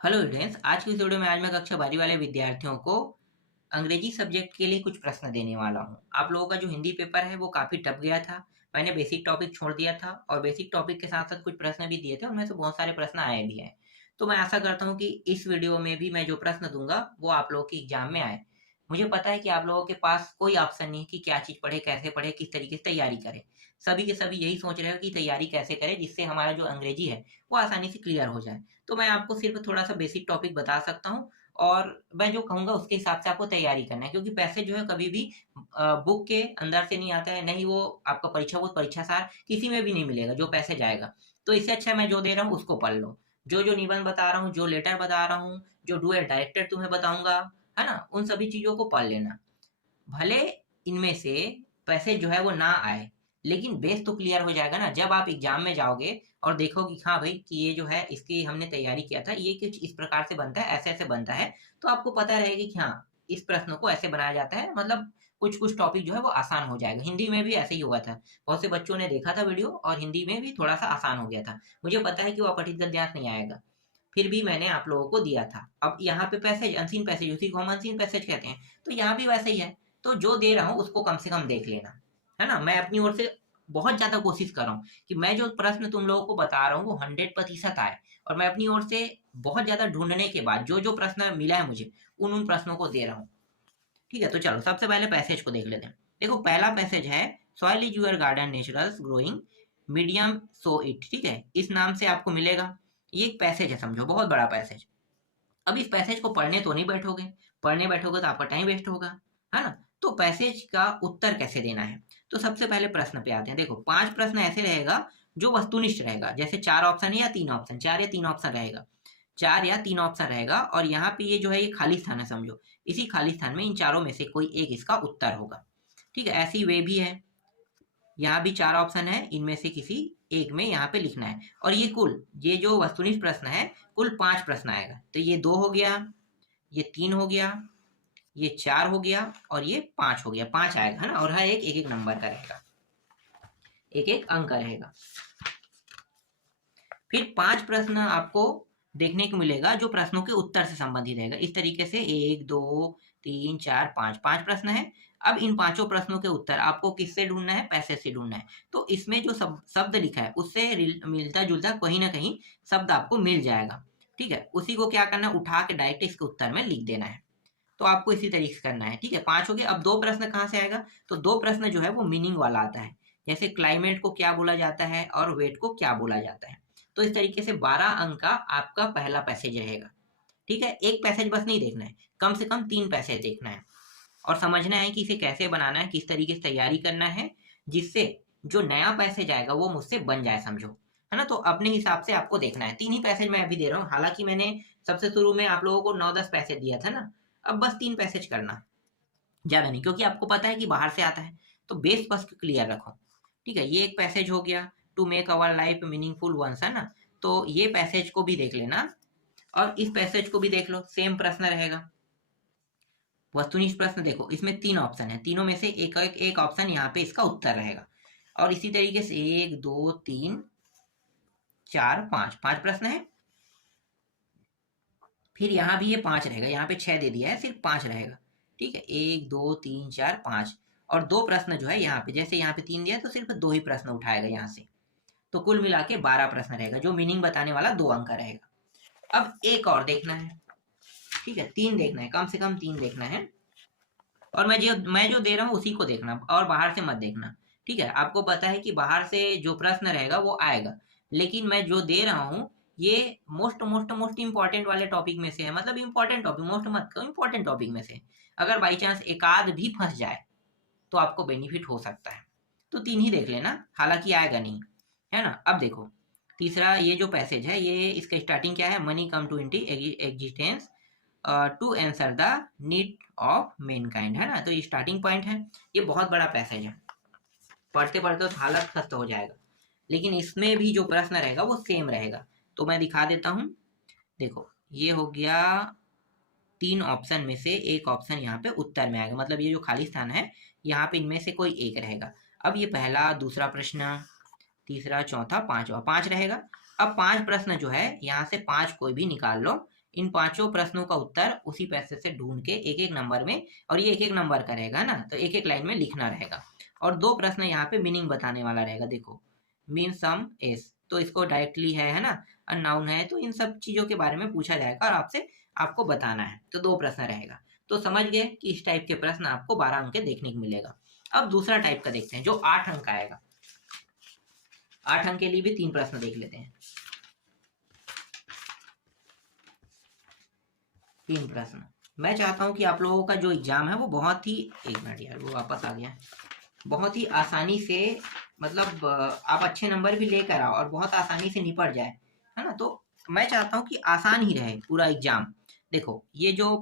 Hello students, आज की इस वीडियो में आज मैं कक्षा 12 वाले विद्यार्थियों को अंग्रेजी सब्जेक्ट के लिए कुछ प्रश्न देने वाला हूं। आप लोगों का जो हिंदी पेपर है वो काफ़ी टफ गया था। मैंने बेसिक टॉपिक छोड़ दिया था और बेसिक टॉपिक के साथ साथ कुछ प्रश्न भी दिए थे, उनमें से बहुत सारे प्रश्न आए भी हैं। तो मैं आशा करता हूं कि इस वीडियो में भी मैं जो प्रश्न दूंगा वो आप लोगों की एग्जाम में आए। मुझे पता है कि आप लोगों के पास कोई ऑप्शन नहीं है कि क्या चीज़ पढ़े, कैसे पढ़े, किस तरीके से तैयारी करें। सभी के सभी यही सोच रहे हो कि तैयारी कैसे करें जिससे हमारा जो अंग्रेजी है वो आसानी से क्लियर हो जाए। तो मैं आपको सिर्फ थोड़ा-सा बेसिक टॉपिक बता सकता हूँ और मैं जो कहूँगा उसके हिसाब से आपको तैयारी करना है, क्योंकि पैसे जो है कभी भी बुक के अंदर से नहीं आता है, नहीं वो आपका परीक्षा बोध परीक्षा सार किसी में भी नहीं मिलेगा जो पैसे जाएगा। तो इससे अच्छा मैं जो दे रहा हूँ उसको पढ़ लो। जो निबंध बता रहा हूँ, जो लेटर बता रहा हूँ, जो डू एट डायरेक्टेड तुम्हें बताऊँगा, है ना? उन सभी चीज़ों को पढ़ लेना। भले इनमें से पैसे जो है वो ना आए, लेकिन बेस तो क्लियर हो जाएगा ना जब आप एग्जाम में जाओगे और देखोगे कि हाँ भाई कि ये जो है इसकी हमने तैयारी किया था, ये कुछ इस प्रकार से बनता है, ऐसे ऐसे बनता है। तो आपको पता रहेगा कि हाँ, इस प्रश्न को ऐसे बनाया जाता है। मतलब कुछ कुछ टॉपिक जो है वो आसान हो जाएगा। हिंदी में भी ऐसे ही हुआ था। बहुत से बच्चों ने देखा था वीडियो और हिंदी में भी थोड़ा सा आसान हो गया था। मुझे पता है कि वो अपठित गद्यांश नहीं आएगा, फिर भी मैंने आप लोगों को दिया था। अब यहाँ पे पैसेज, अनसीन पैसेज, उसी को हम अनसीन पैसेज कहते हैं, तो यहाँ भी वैसे ही है। तो जो दे रहा हूँ उसको कम से कम देख लेना, है ना? मैं अपनी ओर से बहुत ज्यादा कोशिश कर रहा हूँ कि मैं जो प्रश्न तुम लोगों को बता रहा हूँ वो 100% आए, और मैं अपनी ओर से बहुत ज्यादा ढूंढने के बाद जो जो प्रश्न मिला है मुझे उन उन प्रश्नों को दे रहा हूँ। ठीक है, तो चलो सबसे पहले पैसेज को देख लेते हैं। देखो पहला पैसेज है, soil is your garden naturals growing medium so it. ठीक है, इस नाम से आपको मिलेगा। ये एक पैसेज है, समझो बहुत बड़ा पैसेज। अब इस पैसेज को पढ़ने तो नहीं बैठोगे, पढ़ने बैठोगे तो आपका टाइम वेस्ट होगा, है ना? तो पैसेज का उत्तर कैसे देना है, तो सबसे पहले प्रश्न पे आते हैं। देखो 5 प्रश्न ऐसे रहेगा जो वस्तुनिष्ठ रहेगा, जैसे 4 ऑप्शन है या 3 ऑप्शन, 4 या 3 ऑप्शन रहेगा, 4 या 3 ऑप्शन रहेगा। और यहाँ पे ये जो है ये खाली स्थान है, समझो इसी खाली स्थान में इन चारों में से कोई एक इसका उत्तर होगा। ठीक है, ऐसी वे भी है, यहाँ भी 4 ऑप्शन है, इनमें से किसी एक में यहाँ पे लिखना है। और ये जो वस्तुनिष्ठ प्रश्न है कुल 5 प्रश्न आएगा। तो ये 2 हो गया, ये 3 हो गया, ये 4 हो गया और ये 5 हो गया। 5 आएगा, है ना? और हर एक एक एक नंबर का रहेगा, एक एक अंक का रहेगा। फिर 5 प्रश्न आपको देखने को मिलेगा जो प्रश्नों के उत्तर से संबंधित रहेगा। इस तरीके से 1 2 3 4 5 5 प्रश्न है। अब इन पांचों प्रश्नों के उत्तर आपको किससे ढूंढना है? पैसेज से ढूंढना है। तो इसमें जो शब्द लिखा है उससे मिलता जुलता कहीं ना कहीं शब्द आपको मिल जाएगा। ठीक है, उसी को क्या करना है, उठा के डायरेक्ट इसके उत्तर में लिख देना है। तो आपको इसी तरीके से करना है। ठीक है, 5 हो गए। अब 2 प्रश्न कहाँ से आएगा, तो 2 प्रश्न जो है वो मीनिंग वाला आता है। जैसे क्लाइमेट को क्या बोला जाता है और वेट को क्या बोला जाता है। तो इस तरीके से 12 अंक का आपका पहला पैसेज रहेगा। ठीक है, एक पैसेज बस नहीं देखना है, कम से कम 3 पैसेज देखना है और समझना है कि इसे कैसे बनाना है, किस तरीके से तैयारी करना है, जिससे जो नया पैसेज आएगा वो मुझसे बन जाए, समझो, है ना? तो अपने हिसाब से आपको देखना है। 3 ही पैसेज मैं अभी दे रहा हूँ, हालांकि मैंने सबसे शुरू में आप लोगों को 9-10 पैसेज दिया था ना। अब बस 3 पैसेज करना, ज्यादा नहीं, क्योंकि आपको पता है कि बाहर से आता है। तो बेस बस क्लियर रखो। ठीक है, ये एक पैसेज हो गया, to make our life meaningful ones, है ना? तो ये पैसेज को भी देख लेना और इस पैसेज को भी देख लो, सेम प्रश्न रहेगा। वस्तुनिष्ठ प्रश्न देखो, इसमें 3 ऑप्शन है, तीनों में से एक ऑप्शन यहाँ पे इसका उत्तर रहेगा। और इसी तरीके से 1 2 3 4 5 5 प्रश्न है। फिर यहाँ भी ये 5 रहेगा, यहाँ पे 6 दे दिया है, सिर्फ 5 रहेगा। ठीक है, 1 2 3 4 5। और 2 प्रश्न जो है यहाँ पे, जैसे यहाँ पे 3 दिया है तो सिर्फ 2 ही प्रश्न उठाएगा यहाँ से। तो कुल मिला के 12 प्रश्न रहेगा, जो मीनिंग बताने वाला 2 अंक का रहेगा। अब एक और देखना है। ठीक है, 3 देखना है, कम से कम 3 देखना है। और मैं जो दे रहा हूँ उसी को देखना और बाहर से मत देखना। ठीक है, आपको पता है कि बाहर से जो प्रश्न रहेगा वो आएगा, लेकिन मैं जो दे रहा हूँ ये मोस्ट मोस्ट मोस्ट इंपॉर्टेंट वाले टॉपिक में से है। मतलब इंपॉर्टेंट टॉपिक, मोस्ट मत कहो, इंपॉर्टेंट टॉपिक में से अगर बाई चांस एकाध भी फंस जाए तो आपको बेनिफिट हो सकता है। तो 3 ही देख लेना, हालांकि आएगा नहीं, है ना? अब देखो तीसरा, ये जो पैसेज है ये इसका स्टार्टिंग क्या है, money come to into existence to answer the need of mankind, है ना? तो ये स्टार्टिंग पॉइंट है। ये बहुत बड़ा पैसेज है, पढ़ते पढ़ते तो हालत खस्त हो जाएगा, लेकिन इसमें भी जो प्रश्न रहेगा वो सेम रहेगा। तो मैं दिखा देता हूँ। देखो ये हो गया, 3 ऑप्शन में से एक ऑप्शन यहाँ पे उत्तर में आएगा, मतलब ये जो खाली स्थान है यहाँ पे इनमें से कोई एक रहेगा। अब ये पहला, दूसरा प्रश्न, तीसरा, चौथा, पांचवा, 5 रहेगा। अब 5 प्रश्न जो है यहाँ से 5 कोई भी निकाल लो, इन 5 प्रश्नों का उत्तर उसी पैसेज से ढूंढ के एक एक नंबर में, और ये एक एक नंबर का रहेगा ना, तो एक एक लाइन में लिखना रहेगा। और 2 प्रश्न यहाँ पे मीनिंग बताने वाला रहेगा। देखो मीन सम इज, तो इसको डायरेक्टली है ना, अननाउन है, तो इन सब चीजों के बारे में पूछा जाएगा और आपसे आपको बताना है। तो 2 प्रश्न रहेगा। तो समझ गए कि इस टाइप के प्रश्न आपको 12 अंक के देखने को मिलेगा। अब दूसरा टाइप का देखते हैं जो 8 अंक का आएगा। 8 अंक के लिए भी 3 प्रश्न देख लेते हैं। 3 प्रश्न। मैं चाहता हूं कि आप लोगों का जो एग्जाम है वो बहुत ही, एक मिनट यार वो वापस आ गया, बहुत ही आसानी से, मतलब आप अच्छे नंबर भी लेकर आओ और बहुत आसानी से निपट जाए, है ना। तो मैं चाहता हूँ कि आसान ही रहे पूरा एग्जाम। देखो ये जो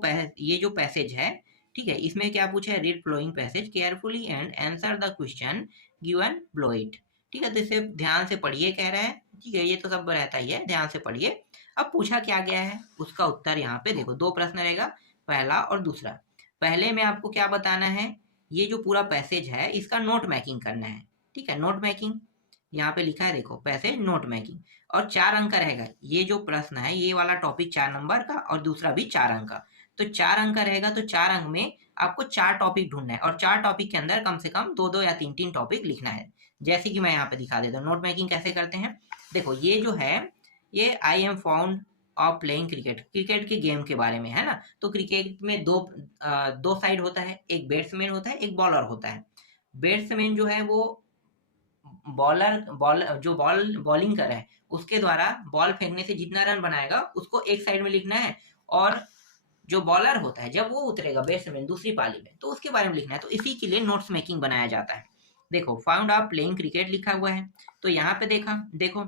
पैसेज है, ठीक है, इसमें क्या पूछा है, read flowing passage carefully and answer the question given below it. ठीक है, तो इसे ध्यान से पढ़िए कह रहा है। ठीक है, ये तो सब रहता ही है, ध्यान से पढ़िए। अब पूछा क्या गया है उसका उत्तर यहाँ पे देखो, 2 प्रश्न रहेगा, पहला और दूसरा। पहले में आपको क्या बताना है, ये जो पूरा पैसेज है इसका नोट मेकिंग करना है। ठीक है, नोट मेकिंग यहाँ पे लिखा है, देखो पैसेज नोट मेकिंग, और 4 अंक का रहेगा। ये जो प्रश्न है ये वाला टॉपिक 4 नंबर का और दूसरा भी 4 अंक का, तो 4 अंक का रहेगा। तो 4 अंक में आपको 4 टॉपिक ढूंढना है और 4 टॉपिक के अंदर कम से कम 2-2 या 3-3 टॉपिक लिखना है। जैसे कि मैं यहाँ पे दिखा देता हूँ नोट मेकिंग कैसे करते हैं। देखो ये जो है, ये I am found of playing cricket, cricket के गेम के बारे में है ना। तो क्रिकेट में दो साइड होता है, एक बैट्समैन होता है, एक बॉलर होता है। बैट्समैन जो है वो बॉलिंग कर रहा है उसके द्वारा बॉल फेंकने से जितना रन बनाएगा उसको एक साइड में लिखना है, और जो बॉलर होता है जब वो उतरेगा बैट्समैन दूसरी पाली में तो उसके बारे में लिखना है। तो इसी के लिए नोट्स मेकिंग बनाया जाता है। देखो फाउंड ऑफ प्लेइंग क्रिकेट लिखा हुआ है, तो यहाँ पे देखो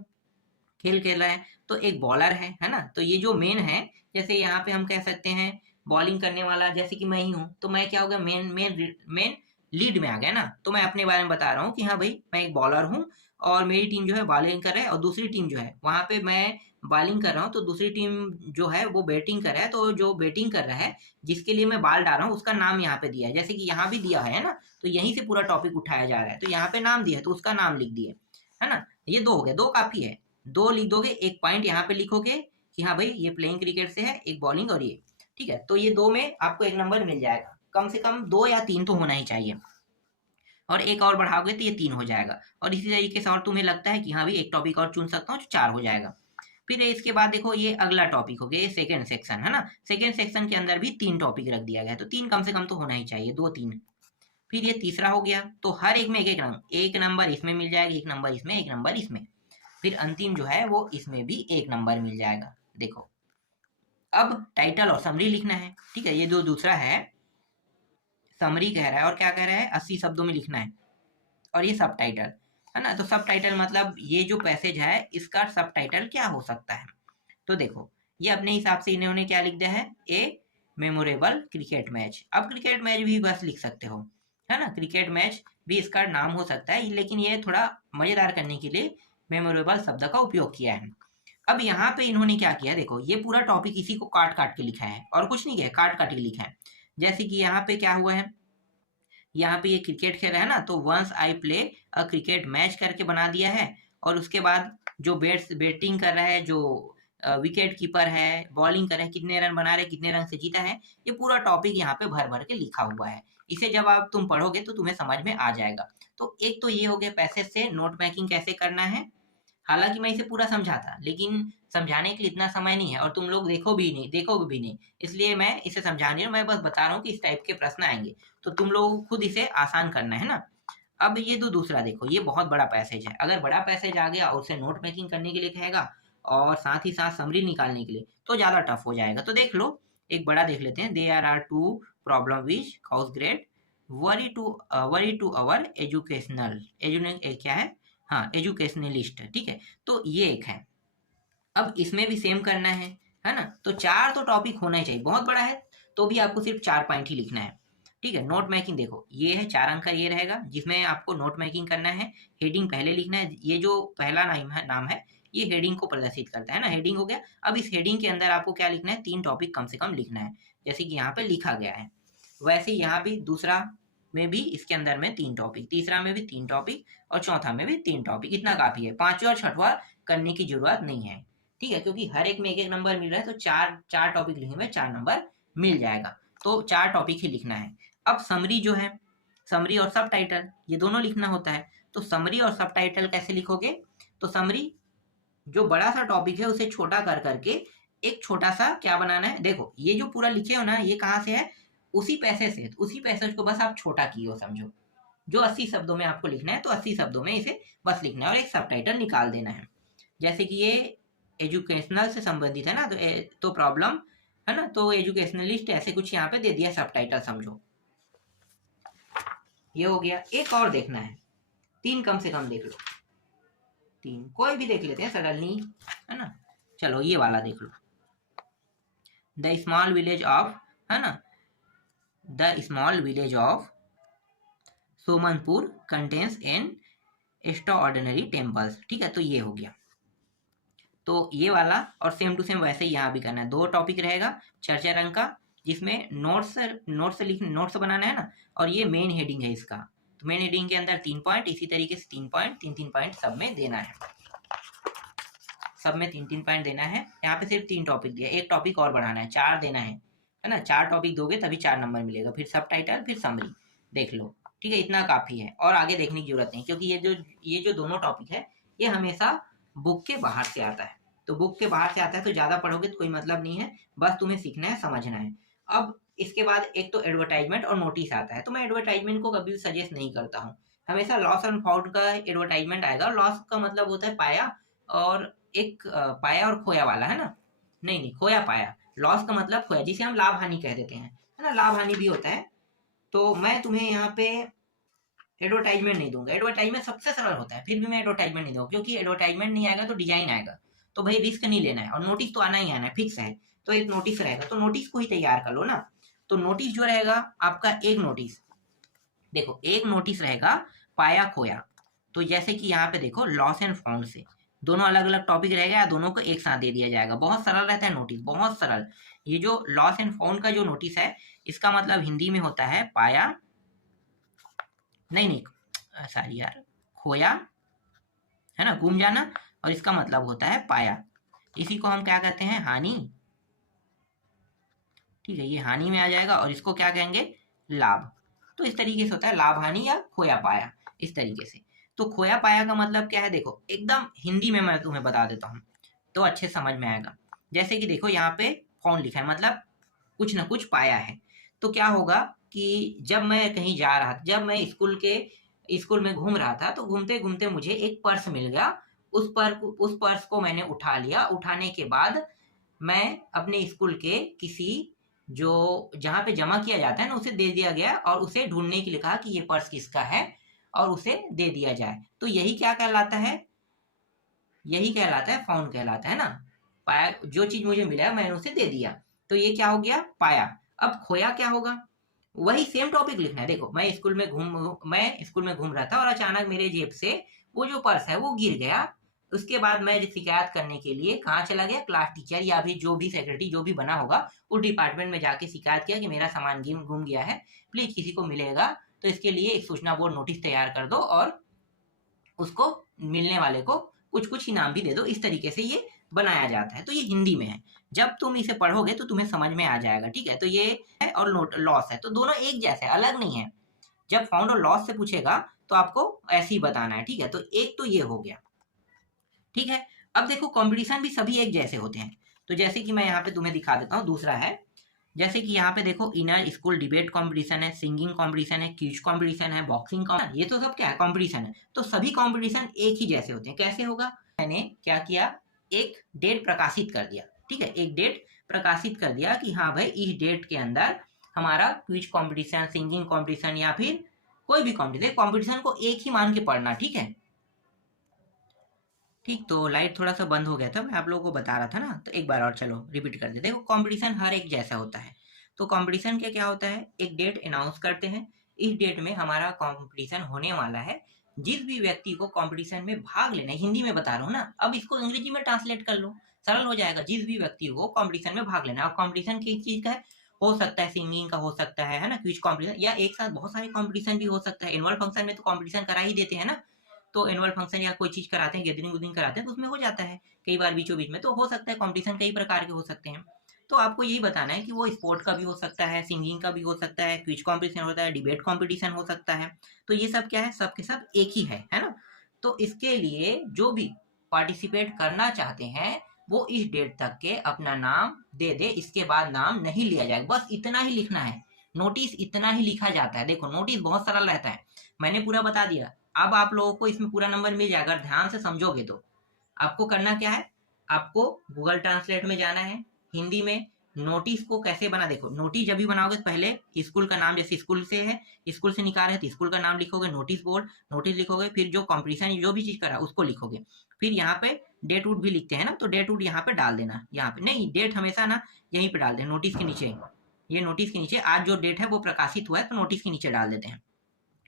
खेल खेल रहा है, तो एक बॉलर है ना। तो ये जो मेन है, जैसे यहाँ पे हम कह सकते हैं बॉलिंग करने वाला, जैसे कि मैं ही हूँ, तो मैं क्या हो गया, मेन मेन मेन लीड में आ गया ना। तो मैं अपने बारे में बता रहा हूँ कि हाँ भाई मैं एक बॉलर हूँ और मेरी टीम जो है बॉलिंग कर रहा है, और दूसरी टीम जो है वहां पे मैं बॉलिंग कर रहा हूँ, तो दूसरी टीम जो है वो बैटिंग कर रहा है। तो जो बैटिंग कर रहा है जिसके लिए मैं बॉल डाल रहा हूँ उसका नाम यहाँ पे दिया है, जैसे कि यहाँ भी दिया है ना। तो यहीं से पूरा टॉपिक उठाया जा रहा है, तो यहाँ पे नाम दिया है तो उसका नाम लिख दिए, है ना। ये 2 हो गए, 2 काफी है। 2 लिख दोगे, एक पॉइंट यहाँ पे लिखोगे कि हाँ भाई ये प्लेइंग क्रिकेट से है, एक बॉलिंग और ये। ठीक है, तो ये 2 में आपको 1 नंबर मिल जाएगा। कम से कम 2 या 3 तो होना ही चाहिए, और एक और बढ़ाओगे तो ये 3 हो जाएगा। और इसी तरीके से और तुम्हें लगता है कि हाँ भाई एक टॉपिक और चुन सकता हूँ, 4 हो जाएगा। फिर इसके बाद देखो ये अगला टॉपिक हो गया, ये सेकेंड सेक्शन है ना। सेकेंड सेक्शन के अंदर भी 3 टॉपिक रख दिया गया है, तो 3 कम से कम तो होना ही चाहिए, 2-3। फिर ये तीसरा हो गया, तो हर एक में एक नंबर इसमें मिल जाएगा, 1 नंबर इसमें, 1 नंबर इसमें। फिर अंतिम जो है वो इसमें भी 1 नंबर मिल जाएगा। देखो अब टाइटल और समरी लिखना है। ठीक है, ये जो दूसरा है समरी कह रहा है, और क्या कह रहा है 80 शब्दों में लिखना है, और ये सब टाइटल है ना। तो सब टाइटल मतलब ये जो पैसेज है इसका सब टाइटल क्या हो सकता है। तो देखो ये अपने हिसाब से इन्होंने क्या लिख दिया है, ए मेमोरेबल क्रिकेट मैच। अब क्रिकेट मैच भी बस लिख सकते हो, है ना, क्रिकेट मैच भी इसका नाम हो सकता है, लेकिन ये थोड़ा मजेदार करने के लिए मेमोरेबल शब्द का उपयोग किया है। अब यहाँ पे इन्होंने क्या किया, देखो ये पूरा टॉपिक इसी को काट काट के लिखा है और कुछ नहीं किया, काट काट के लिखा है। जैसे कि यहाँ पे क्या हुआ है, यहाँ पे ये क्रिकेट खेल रहा है ना, तो once I play a cricket match करके बना दिया है। और उसके बाद जो बैटिंग कर रहा है, जो विकेट कीपर है, बॉलिंग कर रहे हैं, कितने रन बना रहे, कितने रन से जीता है, ये पूरा टॉपिक यहाँ पे भर भर के लिखा हुआ है। इसे जब आप तुम पढ़ोगे तो तुम्हें समझ में आ जाएगा। तो एक तो ये हो गया पैसेज से नोट मेकिंग कैसे करना है। हालांकि मैं इसे पूरा समझा था, लेकिन समझाने के लिए इतना समय नहीं है और तुम लोग देखोगे भी नहीं, इसलिए मैं इसे समझा नहीं हूँ। मैं बस बता रहा हूँ कि इस टाइप के प्रश्न आएंगे, तो तुम लोग को खुद इसे आसान करना है ना। अब ये दूसरा देखो, ये बहुत बड़ा पैसेज है। अगर बड़ा पैसेज आ गया और उसे नोट मेकिंग करने के लिए कहेगा और साथ ही साथ समरी निकालने के लिए, तो ज्यादा टफ हो जाएगा। तो देख लो, एक बड़ा देख लेते हैं। There are 2 problem which cause great worry to our educational क्या है, हाँ एजुकेशनलिस्ट। ठीक है, तो ये एक है। अब इसमें भी सेम करना है ना। तो 4 तो टॉपिक होना ही चाहिए, बहुत बड़ा है तो भी आपको सिर्फ 4 पॉइंट ही लिखना है। ठीक है, नोट मेकिंग देखो ये है 4 अंक का, ये रहेगा जिसमें आपको नोट मेकिंग करना है। हेडिंग पहले लिखना है, ये जो पहला नाम है ये हेडिंग को प्रदर्शित करता है ना, हेडिंग हो गया। अब इस हेडिंग के अंदर आपको क्या लिखना है, 3 टॉपिक कम से कम लिखना है, जैसे कि यहाँ पे लिखा गया है। वैसे यहाँ भी दूसरा में भी इसके अंदर में 3 टॉपिक, तीसरा में भी 3 टॉपिक, और चौथा में भी 3 टॉपिक, इतना काफी है। 5वां और 6वां करने की जरूरत नहीं है। ठीक है, क्योंकि हर एक में एक एक नंबर मिल रहा है, तो चार चार टॉपिक लिखेंगे, 4 नंबर मिल जाएगा। तो 4 टॉपिक ही लिखना है। अब समरी जो है, समरी और सब टाइटल ये दोनों लिखना होता है। तो समरी और सब टाइटल कैसे लिखोगे? तो समरी जो बड़ा सा टॉपिक है उसे छोटा कर करके एक छोटा सा क्या बनाना है, देखो ये जो पूरा लिखे हो ना, ये कहाँ से है? उसी पैसे से। उसी पैसे को बस आप छोटा किए हो, समझो। जो 80 शब्दों में आपको लिखना है, तो 80 शब्दों में इसे बस लिखना है और एक सब टाइटल निकाल देना है। जैसे कि ये एजुकेशनल से संबंधित है ना, तो प्रॉब्लम है ना, तो एजुकेशनलिस्ट ऐसे कुछ यहाँ पे दे दिया सब टाइटल, समझो। ये हो गया। एक और देखना है, 3 कम से कम देख लो, 3 कोई भी देख लेते हैं सडनली, है ना। चलो ये वाला देख लो, द स्मॉल विलेज ऑफ, है ना, the small village of Somanpur contains an extraordinary temples. ठीक है, तो ये हो गया। तो ये वाला और सेम टू सेम वैसे ही यहाँ भी करना है। 2 टॉपिक रहेगा 4-4 अंक का, जिसमें नोट्स बनाना है ना, और ये मेन हेडिंग है इसका। तो मेन हेडिंग के अंदर 3 पॉइंट, इसी तरीके से 3 पॉइंट, 3-3 पॉइंट सब में देना है। सब में 3-3 पॉइंट देना है। यहाँ पे सिर्फ 3 टॉपिक दिया, एक टॉपिक और बढ़ाना है, 4 देना है ना। 4 टॉपिक दोगे तभी 4 नंबर मिलेगा। फिर सब टाइटल, फिर समरी, देख लो। ठीक है, इतना काफी है और आगे देखने की जरूरत नहीं, क्योंकि ये जो दोनों टॉपिक है ये हमेशा बुक के बाहर से आता है। तो बुक के बाहर से आता है तो ज्यादा पढ़ोगे तो कोई मतलब नहीं है, बस तुम्हें सीखना है, समझना है। अब इसके बाद एक तो एडवर्टाइजमेंट और नोटिस आता है। तो मैं एडवर्टाइजमेंट को कभी भी सजेस्ट नहीं करता हूँ। हमेशा लॉस एंड फाउंड का एडवर्टाइजमेंट आएगा। लॉस का मतलब होता है पाया, और एक पाया और खोया वाला, है ना। नहीं, खोया पाया। लॉस का मतलब खोया, जिसे हम लाभ हानि कह देते हैं, है ना। लाभ हानि भी होता है। तो मैं तुम्हें यहाँ पे एडवर्टाइजमेंट नहीं दूंगा। एडवर्टाइजमेंट सबसे सरल होता है, फिर भी मैं एडवर्टाइजमेंट नहीं दूंगा, क्योंकि एडवर्टाइजमेंट नहीं आएगा तो डिजाइन आएगा। तो भाई रिस्क नहीं लेना है, और नोटिस तो आना ही आना है, फिक्स है। तो एक नोटिस रहेगा, तो नोटिस को ही तैयार कर लो ना। तो नोटिस जो रहेगा आपका, एक नोटिस, देखो एक नोटिस रहेगा पाया खोया। तो जैसे कि यहाँ पे देखो लॉस एंड फाउंड से दोनों अलग अलग टॉपिक रहेगा, या दोनों को एक साथ दे दिया जाएगा। बहुत सरल रहता है नोटिस, बहुत सरल। ये जो लॉस एंड फाउंड का जो नोटिस है, इसका मतलब हिंदी में होता है पाया, नहीं सॉरी यार, खोया, है ना, गुम जाना। और इसका मतलब होता है पाया। इसी को हम क्या कहते हैं? हानि। ठीक है, ये हानि में आ जाएगा, और इसको क्या कहेंगे? लाभ। तो इस तरीके से होता है लाभ हानि या खोया पाया, इस तरीके से। तो खोया पाया का मतलब क्या है? देखो एकदम हिंदी में मैं तुम्हें बता देता हूँ तो अच्छे समझ में आएगा। जैसे कि देखो यहाँ पे फाउंड लिखा है, मतलब कुछ ना कुछ पाया है। तो क्या होगा कि जब मैं कहीं जा रहा था, जब मैं स्कूल में घूम रहा था, तो घूमते घूमते मुझे एक पर्स मिल गया। उस पर्स को मैंने उठा लिया। उठाने के बाद मैं अपने स्कूल के किसी, जो जहाँ पे जमा किया जाता है ना, उसे दे दिया गया, और उसे ढूंढने के लिए कहा कि ये पर्स किसका है, और उसे दे दिया जाए। तो यही क्या कहलाता है? यही कहलाता है फाउंड कहलाता है ना। पाया, जो चीज मुझे मिला है मैंने उसे दे दिया, तो ये क्या हो गया? पाया। अब खोया क्या होगा? वही सेम टॉपिक लिखना है। देखो मैं स्कूल में घूम रहा था, और अचानक मेरे जेब से वो जो पर्स है वो गिर गया। उसके बाद मैं शिकायत करने के लिए कहाँ चला गया? क्लास टीचर या भी जो भी सेक्रेटरी जो भी बना होगा, उस डिपार्टमेंट में जाके शिकायत किया कि मेरा सामान गुम गया है, प्लीज किसी को मिलेगा तो इसके लिए एक सूचना बोर्ड नोटिस तैयार कर दो, और उसको मिलने वाले को कुछ कुछ इनाम भी दे दो। इस तरीके से ये बनाया जाता है। तो ये हिंदी में है। जब तुम इसे पढ़ोगे तो तुम्हें समझ में आ जाएगा। ठीक है, तो ये है, और लॉस है, तो दोनों एक जैसे है, अलग नहीं है। जब फाउंड और लॉस से पूछेगा तो आपको ऐसे ही बताना है। ठीक है, तो एक तो ये हो गया। ठीक है, अब देखो कंपटीशन भी सभी एक जैसे होते हैं। तो जैसे कि मैं यहाँ पे तुम्हें दिखा देता हूँ, दूसरा है, जैसे कि यहाँ पे देखो इनर स्कूल डिबेट कंपटीशन है, सिंगिंग कंपटीशन है, क्विज कंपटीशन है, बॉक्सिंग कंपटीशन, ये तो सब क्या है? कंपटीशन है। तो सभी कंपटीशन एक ही जैसे होते हैं। कैसे होगा? मैंने क्या किया? एक डेट प्रकाशित कर दिया। ठीक है, एक डेट प्रकाशित कर दिया कि हाँ भाई इस डेट के अंदर हमारा क्विज कंपटीशन, सिंगिंग कंपटीशन, या फिर कोई भी कंपटीशन को एक ही मान के पढ़ना। ठीक है, ठीक। तो लाइट थोड़ा सा बंद हो गया था, मैं आप लोगों को बता रहा था ना, तो एक बार और चलो रिपीट कर देते। देखो कंपटीशन हर एक जैसा होता है। तो कंपटीशन क्या क्या होता है? एक डेट अनाउंस करते हैं, इस डेट में हमारा कंपटीशन होने वाला है। जिस भी व्यक्ति को कंपटीशन में भाग लेना है, हिंदी में बता रहा हूँ ना, अब इसको अंग्रेजी में ट्रांसलेट कर लो, सरल हो जाएगा। जिस भी व्यक्ति को कंपटीशन में भाग लेना है, और कंपटीशन किस चीज का है? हो सकता है सिंगिंग का, हो सकता है ना, क्विज कंपटीशन, या एक साथ बहुत सारे कंपटीशन भी हो सकता है। एनुअल फंक्शन में तो कंपटीशन करा ही देते हैं ना। तो एनुअल फंक्शन या कोई चीज कराते हैं, गैदरिंग वैदरिंग कराते हैं, तो उसमें हो जाता है कई बार बीचों बीच में, तो हो सकता है कंपटीशन कई प्रकार के हो सकते हैं। तो आपको यही बताना है कि वो स्पोर्ट का भी हो सकता है, सिंगिंग का भी हो सकता है, क्विज कंपटीशन होता है, डिबेट कंपटीशन हो सकता है। तो ये सब क्या है, सब के सब एक ही है ना। तो इसके लिए जो भी पार्टिसिपेट करना चाहते हैं वो इस डेट तक के अपना नाम दे दे, इसके बाद नाम नहीं लिया जाएगा, बस इतना ही लिखना है। नोटिस इतना ही लिखा जाता है। देखो नोटिस बहुत सरल रहता है, मैंने पूरा बता दिया। अब आप लोगों को इसमें पूरा नंबर मिल जाएगा अगर ध्यान से समझोगे तो। आपको करना क्या है, आपको गूगल ट्रांसलेट में जाना है, हिंदी में नोटिस को कैसे बना, देखो नोटिस जब भी बनाओगे तो पहले स्कूल का नाम, जैसे स्कूल से है, स्कूल से निकाले तो स्कूल का नाम लिखोगे, नोटिस बोर्ड, नोटिस लिखोगे, फिर जो कंपटीशन जो भी चीज करा उसको लिखोगे, फिर यहाँ पे डेट वुड भी लिखते हैं ना, तो डेट वुड यहाँ पे डाल देना, यहाँ पे नहीं, डेट हमेशा ना यहीं पे डाल देना, नोटिस के नीचे। ये नोटिस के नीचे आज जो डेट है वो प्रकाशित हुआ है तो नोटिस के नीचे डाल देते हैं।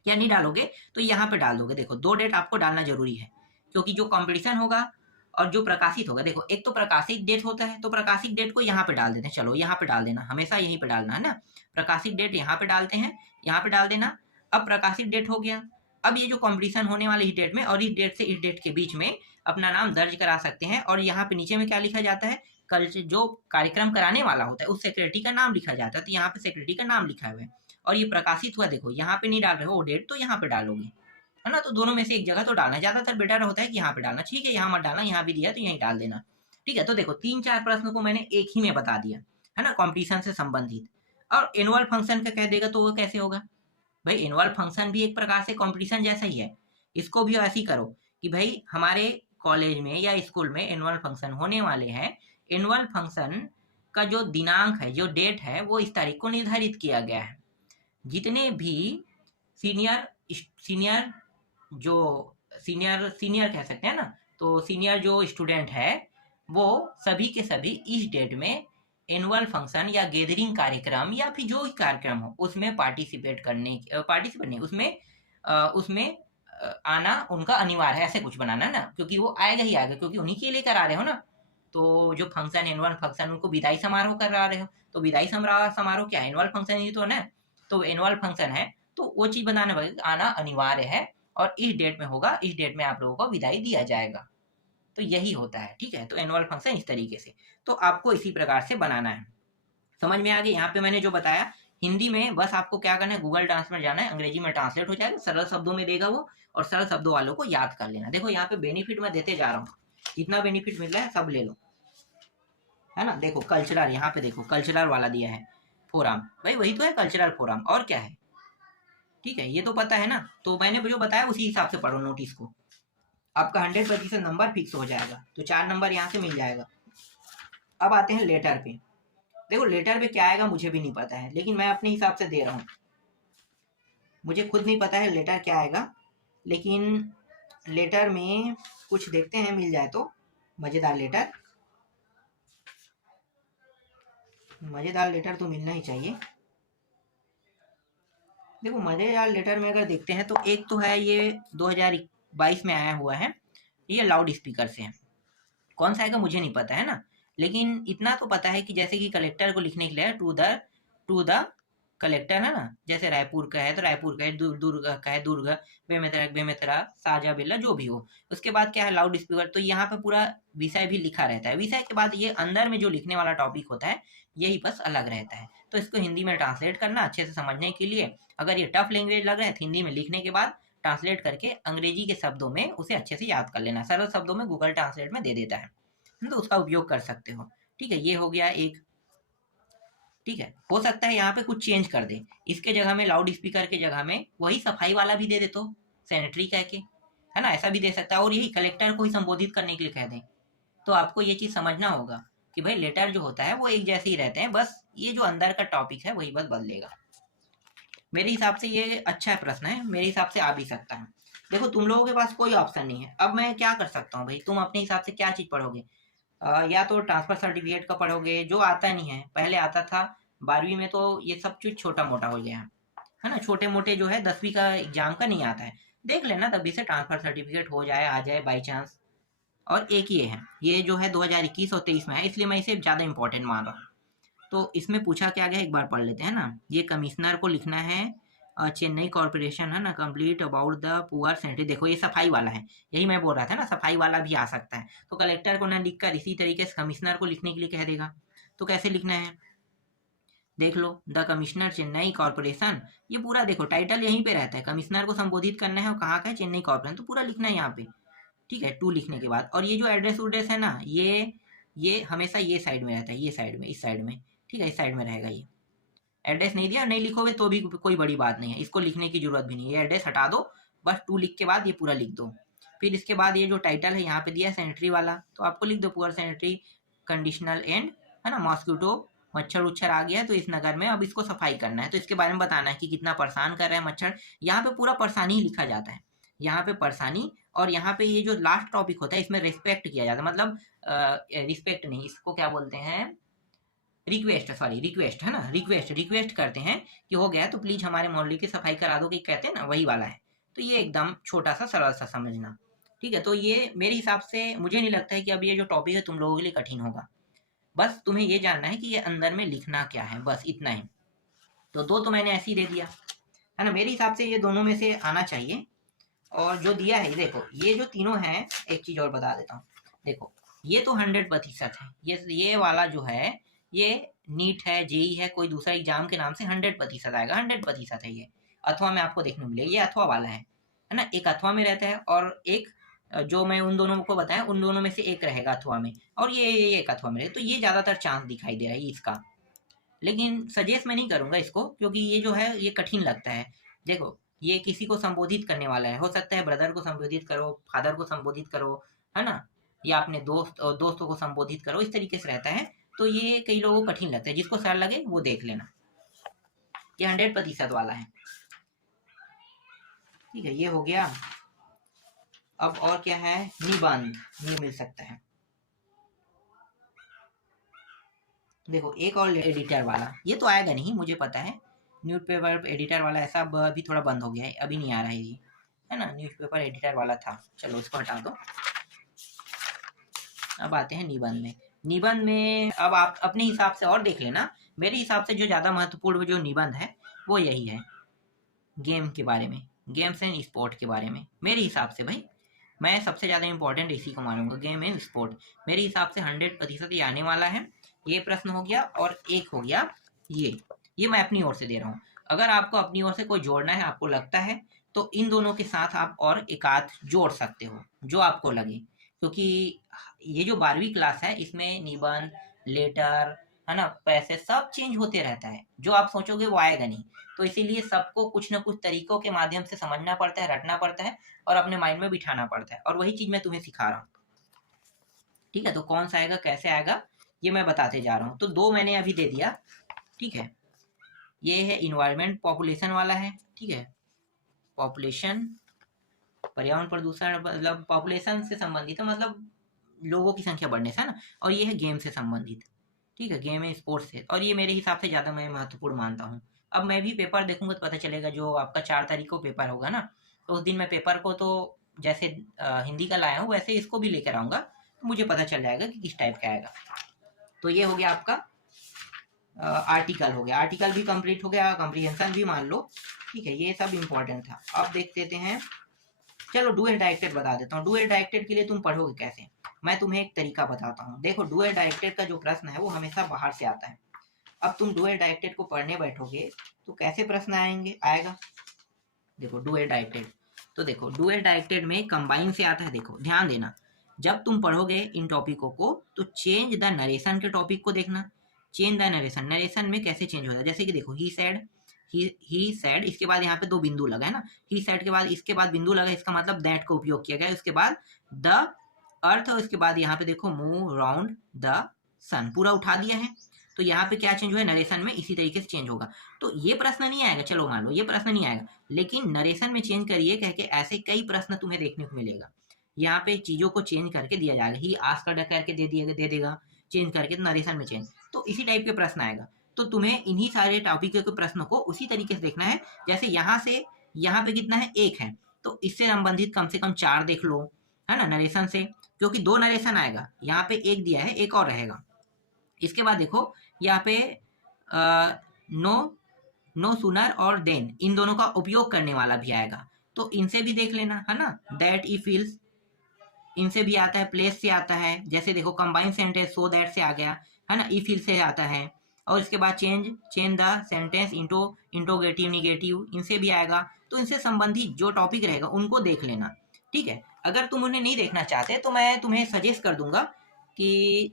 या नहीं डालोगे तो यहाँ पे डाल दोगे। देखो 2 डेट आपको डालना जरूरी है, क्योंकि जो कंपटीशन होगा और जो प्रकाशित होगा, देखो एक तो प्रकाशित डेट होता है, तो प्रकाशित डेट को यहाँ पे डाल देते हैं, चलो यहाँ पे डाल देना, हमेशा यहीं पे डालना है ना, प्रकाशित डेट यहाँ पे डालते हैं, यहाँ पे डाल देना। अब प्रकाशित डेट हो गया, अब ये जो कंपटीशन होने वाले इस डेट में और इस डेट से इस डेट के बीच में अपना नाम दर्ज करा सकते हैं। और यहाँ पे नीचे में क्या लिखा जाता है, कल जो कार्यक्रम कराने वाला होता है उस सेक्रेटरी का नाम लिखा जाता है, तो यहाँ पे सेक्रेटरी का नाम लिखा हुआ है। और ये प्रकाशित हुआ, देखो यहाँ पे नहीं डाल रहे हो डेट, तो यहाँ पे डालोगे, है ना। तो दोनों में से एक जगह तो डालना, ज्यादातर बेटर होता है कि यहाँ पे डालना, ठीक है, यहाँ मत डालना, यहाँ भी दिया तो यहीं डाल देना, ठीक है। तो देखो 3-4 प्रश्न को मैंने एक ही में बता दिया, है ना, कॉम्पिटिशन से संबंधित। और एनुअल फंक्शन का कह देगा तो वो कैसे होगा भाई, एनुअल फंक्शन भी एक प्रकार से कंपटीशन जैसा ही है, इसको भी ऐसे ही करो कि भाई हमारे कॉलेज में या स्कूल में एनुअल फंक्शन होने वाले हैं, एनुअल फंक्शन का जो दिनांक है, जो डेट है, वो इस तारीख को निर्धारित किया गया है। जितने भी सीनियर सीनियर जो सीनियर कह सकते हैं ना, तो सीनियर जो स्टूडेंट है वो सभी के सभी इस डेट में एनुअल फंक्शन या गैदरिंग कार्यक्रम या फिर जो भी कार्यक्रम हो उसमें पार्टिसिपेट नहीं, उसमें आना उनका अनिवार्य है, ऐसे कुछ बनाना है ना, क्योंकि वो आएगा ही आएगा, क्योंकि उन्हीं के लिए करा रहे हो ना। तो जो फंक्शन एनुअल फंक्शन, उनको विदाई समारोह करा रहे हो, तो विदाई समारोह क्या एनुअल फंक्शन ही तो है ना। तो एनुअल फंक्शन है तो वो चीज बनाने पड़ेगी, आना अनिवार्य है और इस डेट में होगा, इस डेट में आप लोगों को विदाई दिया जाएगा। तो यही होता है, ठीक है। तो एनुअल फंक्शन इस तरीके से, तो आपको इसी प्रकार से बनाना है। समझ में आ गया। यहाँ पे मैंने जो बताया हिंदी में, बस आपको क्या करना है, गूगल ट्रांसलेट जाना है, अंग्रेजी में ट्रांसलेट हो जाएगा, सरल शब्दों में देगा वो, और सरल शब्दों वालों को याद कर लेना। देखो यहाँ पे बेनिफिट मैं देते जा रहा हूँ, जितना बेनिफिट मिल रहा है सब ले लो, है ना। देखो कल्चरल, यहाँ पे देखो कल्चरल वाला दिया है, फोरम, भाई वही तो है कल्चरल फोरम, और क्या है, ठीक है, ये तो पता है ना। तो मैंने जो बताया उसी हिसाब से पढ़ो नोटिस को, आपका 100% नंबर फिक्स हो जाएगा, तो 4 नंबर यहाँ से मिल जाएगा। अब आते हैं लेटर पे। देखो लेटर पे क्या आएगा मुझे भी नहीं पता है, लेकिन मैं अपने हिसाब से दे रहा हूँ, मुझे खुद नहीं पता है लेटर क्या आएगा, लेकिन लेटर में कुछ देखते हैं, मिल जाए तो मजेदार लेटर, मजेदार लेटर तो मिलना ही चाहिए। देखो मजेदार लेटर में अगर देखते हैं तो एक तो है ये 2022 में आया हुआ है, ये लाउड स्पीकर से है, कौन सा आएगा मुझे नहीं पता है ना, लेकिन इतना तो पता है कि जैसे कि कलेक्टर को लिखने के लिए टू द कलेक्टर है ना, जैसे रायपुर का है तो रायपुर का है, दुर्ग का है दुर्ग, बेमेतरा साजा बेला जो भी हो, उसके बाद क्या है लाउड स्पीकर। तो यहाँ पे पूरा विषय भी लिखा रहता है, विषय के बाद ये अंदर में जो लिखने वाला टॉपिक होता है यही बस अलग रहता है। तो इसको हिंदी में ट्रांसलेट करना अच्छे से समझने के लिए, अगर ये टफ लैंग्वेज लग रहा है तो हिंदी में लिखने के बाद ट्रांसलेट करके अंग्रेजी के शब्दों में उसे अच्छे से याद कर लेना, सरल शब्दों में गूगल ट्रांसलेट में दे देता है, तो उसका उपयोग कर सकते हो, ठीक है। ये हो गया एक, ठीक है। हो सकता है यहाँ पे कुछ चेंज कर दे, इसके जगह में लाउड स्पीकर के जगह में वही सफाई वाला भी दे दे, तो सैनिटरी कह के, है ना, ऐसा भी दे सकता है, और यही कलेक्टर को ही संबोधित करने के लिए कह दें। तो आपको ये चीज समझना होगा कि भाई लेटर जो होता है वो एक जैसे ही रहते हैं, बस ये जो अंदर का टॉपिक है वही बस बदलेगा। मेरे हिसाब से ये अच्छा प्रश्न है, मेरे हिसाब से आ भी सकता है। देखो तुम लोगों के पास कोई ऑप्शन नहीं है, अब मैं क्या कर सकता हूँ भाई, तुम अपने हिसाब से क्या चीज पढ़ोगे, या तो ट्रांसफर सर्टिफिकेट का पढ़ोगे जो आता नहीं है, पहले आता था 12वीं में, तो ये सब चीज छोटा मोटा हो गया है ना, छोटे मोटे जो है 10वीं का एग्जाम का नहीं आता है, देख लेना तभी से ट्रांसफर सर्टिफिकेट हो जाए आ जाए बाई चांस। और एक ये है, ये जो है 2021 और 23 में है, इसलिए मैं इसे ज़्यादा इंपॉर्टेंट मान रहा हूँ। तो इसमें पूछा क्या गया एक बार पढ़ लेते हैं ना, ये कमिश्नर को लिखना है चेन्नई कॉर्पोरेशन है ना, complete about the poor sanitary. देखो ये सफाई वाला है, यही मैं बोल रहा था ना, सफाई वाला भी आ सकता है। तो कलेक्टर को ना लिखकर इसी तरीके से कमिश्नर को लिखने के लिए कह देगा। तो कैसे लिखना है देख लो, द कमिश्नर चेन्नई कॉर्पोरेशन। ये पूरा देखो टाइटल यहीं पे रहता है, कमिश्नर को संबोधित करना है और कहाँ का है, चेन्नई कॉर्पोरेशन, तो पूरा लिखना है यहाँ पे। ठीक है, टू लिखने के बाद, और ये जो एड्रेस उड्रेस है ना, ये हमेशा ये साइड में रहता है, ये साइड में, इस साइड में। ठीक है, इस साइड में रहेगा ये। एड्रेस नहीं दिया, नहीं लिखोगे तो भी कोई बड़ी बात नहीं है, इसको लिखने की जरूरत भी नहीं है, ये एड्रेस हटा दो, बस टू लिख के बाद ये पूरा लिख दो। फिर इसके बाद ये जो टाइटल है यहाँ पे दिया है सैनिटरी वाला, तो आपको लिख दो पुअर सैनिटरी कंडीशनल एंड, है ना, मॉस्किटो, मच्छर उच्छर आ गया है तो इस नगर में अब इसको सफाई करना है, तो इसके बारे में बताना है कि कितना परेशान कर रहा है मच्छर। यहाँ पे पूरा परेशानी ही लिखा जाता है, यहाँ पे परेशानी, और यहाँ पे ये जो लास्ट टॉपिक होता है इसमें रिस्पेक्ट किया जाता है, मतलब रिस्पेक्ट नहीं, इसको क्या बोलते हैं, रिक्वेस्ट, सॉरी रिक्वेस्ट, है ना, रिक्वेस्ट करते हैं कि हो गया तो प्लीज हमारे मोहल्ले की सफाई करा दो, कि कहते हैं ना, वही वाला है। तो ये एकदम छोटा सा सरल सा समझना। ठीक है, तो ये मेरे हिसाब से मुझे नहीं लगता है कि अब ये जो टॉपिक है तुम लोगों के लिए कठिन होगा। बस तुम्हें ये जानना है कि ये अंदर में लिखना क्या है, बस इतना ही। तो दो तो मैंने ऐसे ही दे दिया, है ना, मेरे हिसाब से ये दोनों में से आना चाहिए। और जो दिया है देखो, ये जो तीनों हैं, एक चीज और बता देता हूँ, देखो ये तो 100% है, ये वाला जो है, ये नीट है, जेई है, कोई दूसरा एग्जाम के नाम से 100% आएगा, 100% है ये। अथवा में आपको देखने मिलेगा, ये अथवा वाला है ना, एक अथवा में रहता है, और एक जो मैं उन दोनों को बताया, उन दोनों में से एक रहेगा अथवा में, और ये एक अथवा में रहेगा, तो ये ज्यादातर चांस दिखाई दे रहा है इसका। लेकिन सजेस्ट मैं नहीं करूंगा इसको, क्योंकि ये जो है ये कठिन लगता है। देखो, ये किसी को संबोधित करने वाला है, हो सकता है ब्रदर को संबोधित करो, फादर को संबोधित करो, है ना, या अपने दोस्तों को संबोधित करो, इस तरीके से रहता है। तो ये कई लोगों को कठिन लगता है, जिसको सरल लगे वो देख लेना, ये 100% वाला है। ठीक है, ये हो गया। अब और क्या है, निबंध, ये मिल सकता है। देखो एक और एडिटर वाला, ये तो आएगा नहीं मुझे पता है, न्यूज़पेपर एडिटर वाला ऐसा अभी थोड़ा बंद हो गया है, अभी नहीं आ रहा है ये, है ना, न्यूज़पेपर एडिटर वाला था, चलो इसको हटा दो। अब आते हैं निबंध में। निबंध में अब आप अपने हिसाब से और देख लेना, मेरे हिसाब से जो ज़्यादा महत्वपूर्ण जो निबंध है वो यही है, गेम के बारे में, गेम्स एंड स्पोर्ट के बारे में। मेरे हिसाब से भाई, मैं सबसे ज़्यादा इंपॉर्टेंट इसी को मानूंगा, गेम एंड स्पोर्ट। मेरे हिसाब से 100% ये आने वाला है। ये प्रश्न हो गया, और एक हो गया ये मैं अपनी ओर से दे रहा हूँ। अगर आपको अपनी ओर से कोई जोड़ना है, आपको लगता है, तो इन दोनों के साथ आप और एक आध जोड़ सकते हो, जो आपको लगे, क्योंकि ये जो 12वीं क्लास है इसमें निबंध, लेटर, है ना, पैसे सब चेंज होते रहता है, जो आप सोचोगे वो आएगा नहीं। तो इसीलिए सबको कुछ ना कुछ तरीकों के माध्यम से समझना पड़ता है, रटना पड़ता है, और अपने माइंड में बिठाना पड़ता है, और वही चीज मैं तुम्हें सिखा रहा हूँ। ठीक है, तो कौन सा आएगा, कैसे आएगा, ये मैं बताते जा रहा हूँ। तो दो मैंने अभी दे दिया। ठीक है, ये है इन्वायरमेंट, पॉपुलेशन वाला है। ठीक है, पॉपुलेशन, पर्यावरण प्रदूषण, मतलब पॉपुलेशन से संबंधित है, मतलब लोगों की संख्या बढ़ने से, है ना। और ये है गेम से संबंधित। ठीक है, गेम है स्पोर्ट्स से, और ये मेरे हिसाब से ज़्यादा मैं महत्वपूर्ण मानता हूँ। अब मैं भी पेपर देखूंगा तो पता चलेगा, जो आपका 4 तारीख को पेपर होगा ना, तो उस दिन मैं पेपर को तो जैसे हिंदी का लाया हूँ वैसे इसको भी लेकर आऊँगा, तो मुझे पता चल जाएगा कि किस टाइप का आएगा। तो ये हो गया आपका आर्टिकल, हो गया आर्टिकल भी कंप्लीट हो गया, कंप्रीहेंशन भी मान लो। ठीक है, ये सब इम्पोर्टेंट था। अब देख लेते हैं, चलो डुअल डायरेक्टेड बता देता हूँ। डुअल डायरेक्टेड के लिए तुम पढ़ोगे कैसे, मैं तुम्हें एक तरीका बताता हूँ। देखो, डुअल डायरेक्टेड का जो प्रश्न है वो हमेशा बाहर से आता है। अब तुम डुअल डायरेक्टेड को पढ़ने बैठोगे तो कैसे प्रश्न आएगा। देखो डुअल डायरेक्टेड, तो देखो डुअल डायरेक्टेड में कंबाइन से आता है। देखो ध्यान देना, जब तुम पढ़ोगे इन टॉपिकों को तो चेंज द नरेशन के टॉपिक को देखना। चेंज द नरेशन, नरेशन में कैसे चेंज होता है, जैसे कि देखो ही सैड, इसके बाद यहाँ पे 2 बिंदु लगा है ना, ही सैड के बाद इसके बाद बिंदु लगा, इसका मतलब दैट का उपयोग किया गया। उसके बाद द अर्थ, और इसके बाद यहाँ पे देखो मूव राउंड द सन, पूरा उठा दिया है। तो यहाँ पे क्या चेंज हुआ है, नरेशन में इसी तरीके से चेंज होगा। तो ये प्रश्न नहीं आएगा, चलो मान लो ये प्रश्न नहीं आएगा, लेकिन नरेशन में चेंज करिए कह के ऐसे कई प्रश्न तुम्हें देखने को मिलेगा। यहाँ पे चीजों को चेंज करके दिया जाएगा, ही आस्क्ड करके दे देगा, चेंज करके, तो नरेशन में चेंज, तो इसी टाइप के प्रश्न आएगा। तो तुम्हें इन्हीं सारे टॉपिक के प्रश्नों को उसी तरीके से देखना है। जैसे यहाँ से यहाँ पे कितना है, 1 है, तो इससे संबंधित कम से कम 4 देख लो, है ना, नरेशन से, क्योंकि 2 नरेशन आएगा, यहाँ पे 1 दिया है, 1 और रहेगा। इसके बाद देखो यहाँ पे नो नो सूनर और देन, इन दोनों का उपयोग करने वाला भी आएगा, तो इनसे भी देख लेना, है ना। दैट ई फील्स, इनसे भी आता है, प्लेस से आता है, जैसे देखो कंबाइन सेंटेंस सो दैट से आ गया, है ना, ई फील से आता है। और इसके बाद change the sentence into interrogative negative, इनसे भी आएगा। तो इनसे संबंधित जो टॉपिक रहेगा उनको देख लेना, ठीक है। अगर तुम उन्हें नहीं देखना चाहते तो मैं तुम्हें सजेस्ट कर दूंगा कि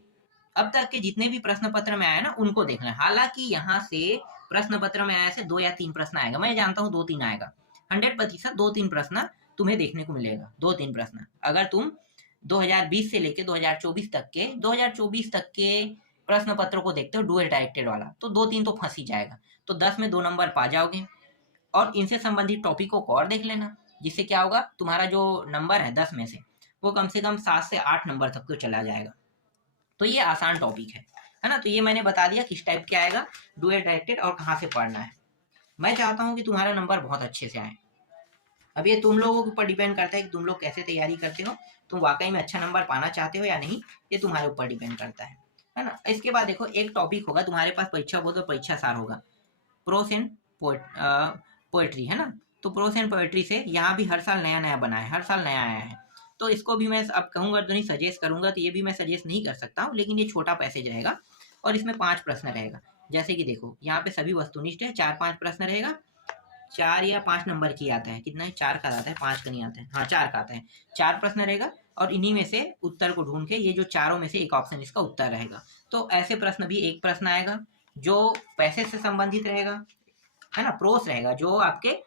अब तक के जितने भी प्रश्न पत्र में आया ना उनको देखना। हालांकि यहाँ से प्रश्न पत्र में आया से 2 या 3 प्रश्न आएगा, मैं जानता हूँ 2-3 आएगा, 100% 2-3 प्रश्न तुम्हें देखने को मिलेगा, 2-3 प्रश्न। अगर तुम 2020 से लेके 2024 तक के प्रश्न पत्रों को देखते हो डुअल डायरेक्टेड वाला, तो 2-3 तो फंस ही जाएगा, तो 10 में 2 नंबर पा जाओगे। और इनसे संबंधित टॉपिकों को और देख लेना, जिससे क्या होगा, तुम्हारा जो नंबर है 10 में से कम 7 से 8 नंबर तक तो चला जाएगा। तो ये आसान टॉपिक है ना। तो ये मैंने बता दिया किस टाइप के आएगा डुअल डायरेक्टेड और कहाँ से पढ़ना है। मैं चाहता हूँ कि तुम्हारा नंबर बहुत अच्छे से आए। अब ये तुम लोगों के ऊपर डिपेंड करता है कि तुम लोग कैसे तैयारी करते हो, तुम वाकई में अच्छा नंबर पाना चाहते हो या नहीं, ये तुम्हारे ऊपर डिपेंड करता है ना। इसके बाद देखो एक टॉपिक होगा तुम्हारे पास, परीक्षा बोल तो परीक्षा सार होगा, प्रोस एंड पोएट्री, है ना। तो प्रोस एंड पोएट्री से यहाँ भी हर साल नया नया बना है, हर साल नया आया है। तो इसको भी मैं अब कहूँगा तो नहीं सजेस्ट करूँगा, तो ये भी मैं सजेस्ट नहीं कर सकता हूँ, लेकिन ये छोटा पैसेज रहेगा और इसमें 5 प्रश्न रहेगा। जैसे कि देखो यहाँ पे सभी वस्तुनिष्ठ है, 4-5 प्रश्न रहेगा, 4 या 5 नंबर की आता है, कितना है, 4 का आता है, 5 का नहीं आता है, हाँ 4 का आता है। 4 प्रश्न रहेगा और इन्हीं में से उत्तर को ढूंढ के, ये जो चारों में से एक ऑप्शन इसका उत्तर रहेगा। तो ऐसे प्रश्न भी एक प्रश्न आएगा जो पैसे से संबंधित रहेगा, है ना, प्रोस रहेगा जो आपके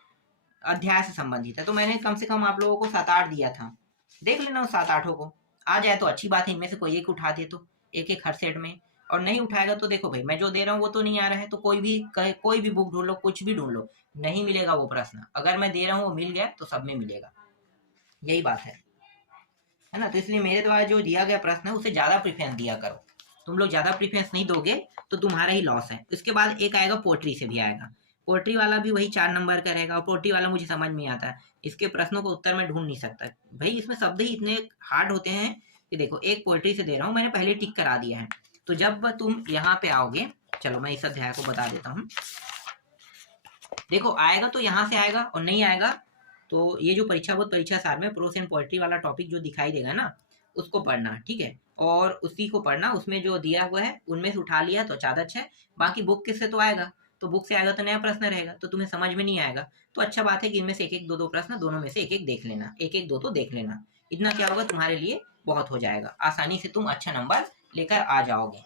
अध्याय से संबंधित है। तो मैंने कम से कम आप लोगों को 7-8 दिया था, देख लेना उस 7-8 को, आ जाए तो अच्छी बात है, इनमें से कोई एक उठा दे तो एक एक हर सेट में, और नहीं उठाएगा तो देखो भाई मैं जो दे रहा हूँ वो तो नहीं आ रहा है, तो कोई भी बुक ढूंढ लो, कुछ भी ढूंढ लो, नहीं मिलेगा वो प्रश्न। अगर मैं दे रहा हूँ वो मिल गया तो सब में मिलेगा, यही बात है ना। तो इसलिए मेरे द्वारा जो दिया गया प्रश्न है उसे ज्यादा प्रेफरेंस दिया करो। तुम लोग ज्यादा प्रेफरेंस नहीं दोगे तो तुम्हारा ही लॉस है। इसके बाद एक आएगा पोट्री से भी आएगा, पोट्री वाला भी वही 4 नंबर का रहेगा, और पोट्री वाला मुझे समझ में आता है, इसके प्रश्नों को उत्तर मैं ढूंढ नहीं सकता भाई, इसमें शब्द ही इतने हार्ड होते हैं कि देखो एक पोट्री से दे रहा हूँ, मैंने पहले टिक करा दिया है। तो जब तुम यहाँ पे आओगे, चलो मैं इस अध्याय को बता देता हूँ, देखो आएगा तो यहाँ से आएगा और नहीं आएगा तो ये जो परीक्षा बोध परीक्षा सार में प्रोस एंड पोएट्री वाला टॉपिक जो दिखाई देगा ना उसको पढ़ना, ठीक है। और उसी को पढ़ना, उसमें जो दिया हुआ है उनमें से उठा लिया तो ज्यादा अच्छा है। बाकी बुक किससे तो आएगा, तो बुक से आएगा तो नया प्रश्न रहेगा, तो तुम्हें समझ में नहीं आएगा। तो अच्छा बात है कि इनमें से एक एक दो दो प्रश्न, दोनों में से एक एक देख लेना, एक एक दो तो देख लेना। इतना क्या होगा, तुम्हारे लिए बहुत हो जाएगा, आसानी से तुम अच्छा नंबर लेकर आ जाओगे।